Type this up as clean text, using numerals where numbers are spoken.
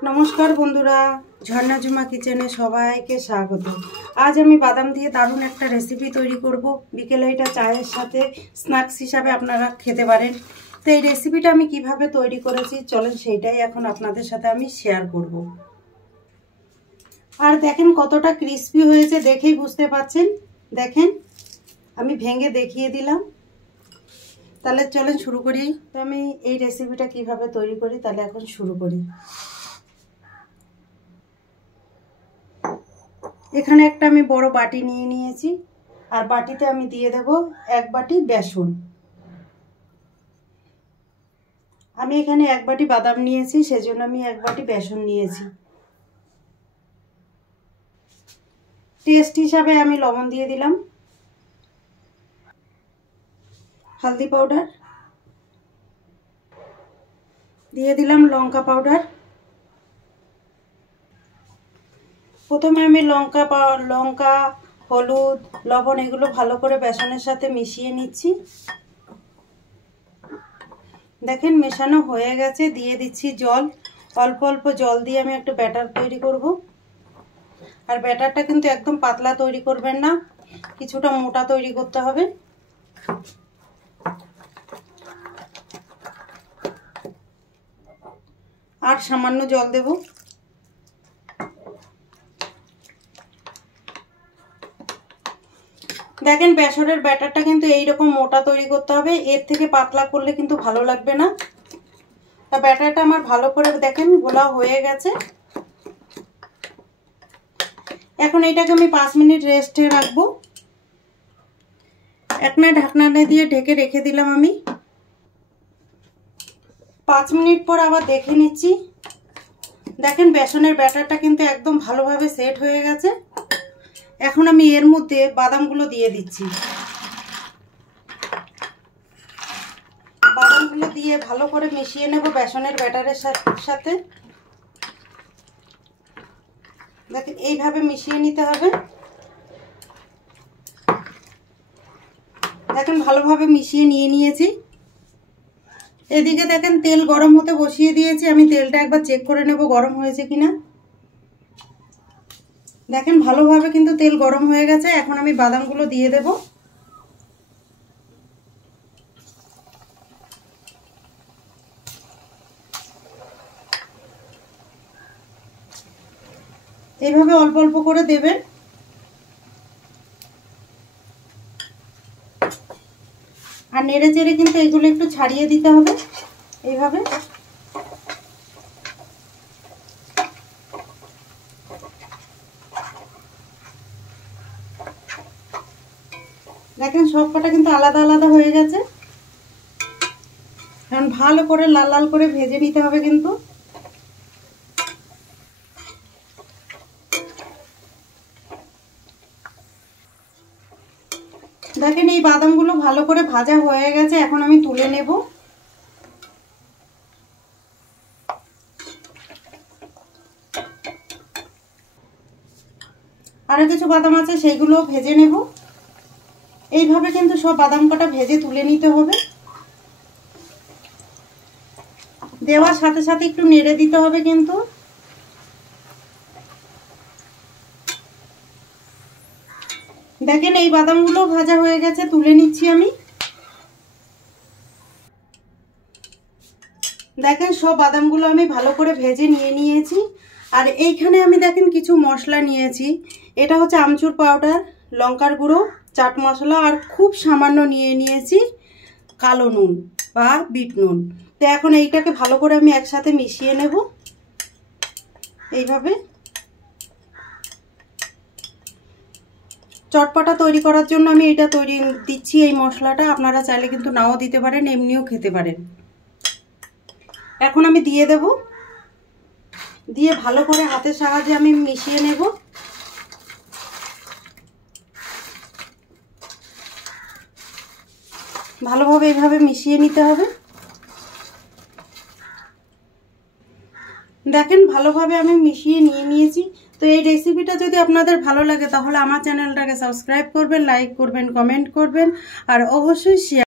नमस्कार बंधुरा झर्णा झुमा किचेने सबाइके स्वागत। आज आमी बादाम दिए दारुण एक रेसिपि तैरी करब। बिकेले एटा चायेर साथे स्नैक्स हिसाबे आपनारा खेते पारेन। तो ये रेसिपिटा आमी किभाबे तैरी करेछि चलेन सेटाई एखन आपनादेर साथे आमी शेयार करब। और देखें कतटा क्रिस्पी होयेछे देखेई बुझते पारछेन। देखें आमी भेंगे देखिए दिलाम। ताहले चलेन शुरू करी। तो आमी এই রেসিপিটা কিভাবে তৈরি করি তাহলে এখন শুরু করি। এখানে একটা আমি বড় বাটি নিয়ে নিয়েছি আর বাটিতে আমি দিয়ে দেব এক বাটি বেসন। আমি এখানে এক বাটি বাদাম নিয়েছি সেজন্য আমি এক বাটি বেসন নিয়েছি। টেস্ট হিসাবে আমি লবণ দিয়ে দিলাম, हल्दी पाउडार दिए दिलाम, लंका पाउडार। प्रथमे आमी लंका हलुद लवण एगुलो भालो करे बेसनेर साथे मिशिए निচ্ছি। देखें मेशानो हये गेছে। दिए दिচ্ছি जल, अल्प अल्प जल दिए आमी एकटु बैटार तैरी करब। और बैटारटा किन्तु एकदम पातला तैरी करबेन ना, किछुटा मोटा तैरी करते हबे। और सामान्य जल देव। देखें बेसनेर बैटारटा किन्तु एई रकम मोटा तैरी करते हबे, एर थेके पातला करले किन्तु भालो लागबे ना। ता बैटारटा आमार भालो करे देखें गोला हये गेছে। এখন এটাকে আমি 5 মিনিট রেস্টে রাখবো। একটা ঢাকনা দিয়ে ঢেকে রেখে দিলাম আমি। 5 মিনিট পর আবার দেখে নিচ্ছি। দেখেন বেসনের ব্যাটারটা কিন্তু একদম ভালোভাবে সেট হয়ে গেছে। এখন আমি এর মধ্যে বাদামগুলো দিয়ে দিচ্ছি। বাদামগুলো দিয়ে ভালো করে মিশিয়ে নেব বেসনের ব্যাটারের সাথে। দেখেন এইভাবে মিশিয়ে নিতে হবে। দেখেন ভালোভাবে মিশিয়ে নিয়েছি। এদিকে দেখেন তেল গরম হতে বসিয়ে দিয়েছি। আমি তেলটা একবার চেক করে নেব গরম হয়েছে কিনা। দেখেন ভালোভাবে কিন্তু তেল গরম হয়ে গেছে। এখন আমি বাদামগুলো দিয়ে দেব। এইভাবে অল্প অল্প করে দেবেন। আর নেড়ে চেড়ে কিন্তু এগুলো একটু ছাড়িয়ে দিতে হবে এইভাবে। দেখেন সবকটা কিন্তু আলাদা আলাদা হয়ে গেছে। এখন ভালো করে লাল লাল করে ভেজে নিতে হবে কিন্তু। দেখেন এই বাদামগুলো ভালো করে ভাজা হয়ে গেছে। এখন আমি তুলে নেব। আরো কিছু বাদাম আছে সেইগুলো ভেজে নেব। এইভাবে কিন্তু সব বাদাম কটা ভেজে তুলে নিতে হবে। দেওয়ার সাথে সাথে একটু নেড়ে দিতে হবে কিন্তু। দেখেন এই বাদামগুলো ভাজা হয়ে গেছে, তুলে নিচ্ছি আমি। দেখেন সব বাদামগুলো আমি ভালো করে ভেজে নিয়েছি। আর এইখানে আমি দেখেন কিছু মশলা নিয়েছি। এটা হচ্ছে আমচুর পাউডার, লঙ্কার গুঁড়ো, চাট মশলা আর খুব সামান্য নিয়েছি কালো নুন বা বিট নুন। তো এখন এইটাকে ভালো করে আমি একসাথে মিশিয়ে নেব এইভাবে। চটপটা তৈরি করার জন্য আমি এটা তৈরি দিচ্ছি এই মশলাটা। আপনারা চাইলে কিন্তু নাও দিতে পারেন, এমনিও খেতে পারেন। এখন আমি দিয়ে দেব। দিয়ে ভালো করে হাতের সাহায্যে আমি মিশিয়ে নেব। ভালোভাবে এইভাবে মিশিয়ে নিতে হবে। দেখেন ভালোভাবে আমি মিশিয়ে নিয়েছি। তো এই রেসিপিটা যদি আপনাদের ভালো লাগে তাহলে আমার চ্যানেলটাকে সাবস্ক্রাইব করবেন, লাইক করবেন, কমেন্ট করবেন আর অবশ্যই শেয়ার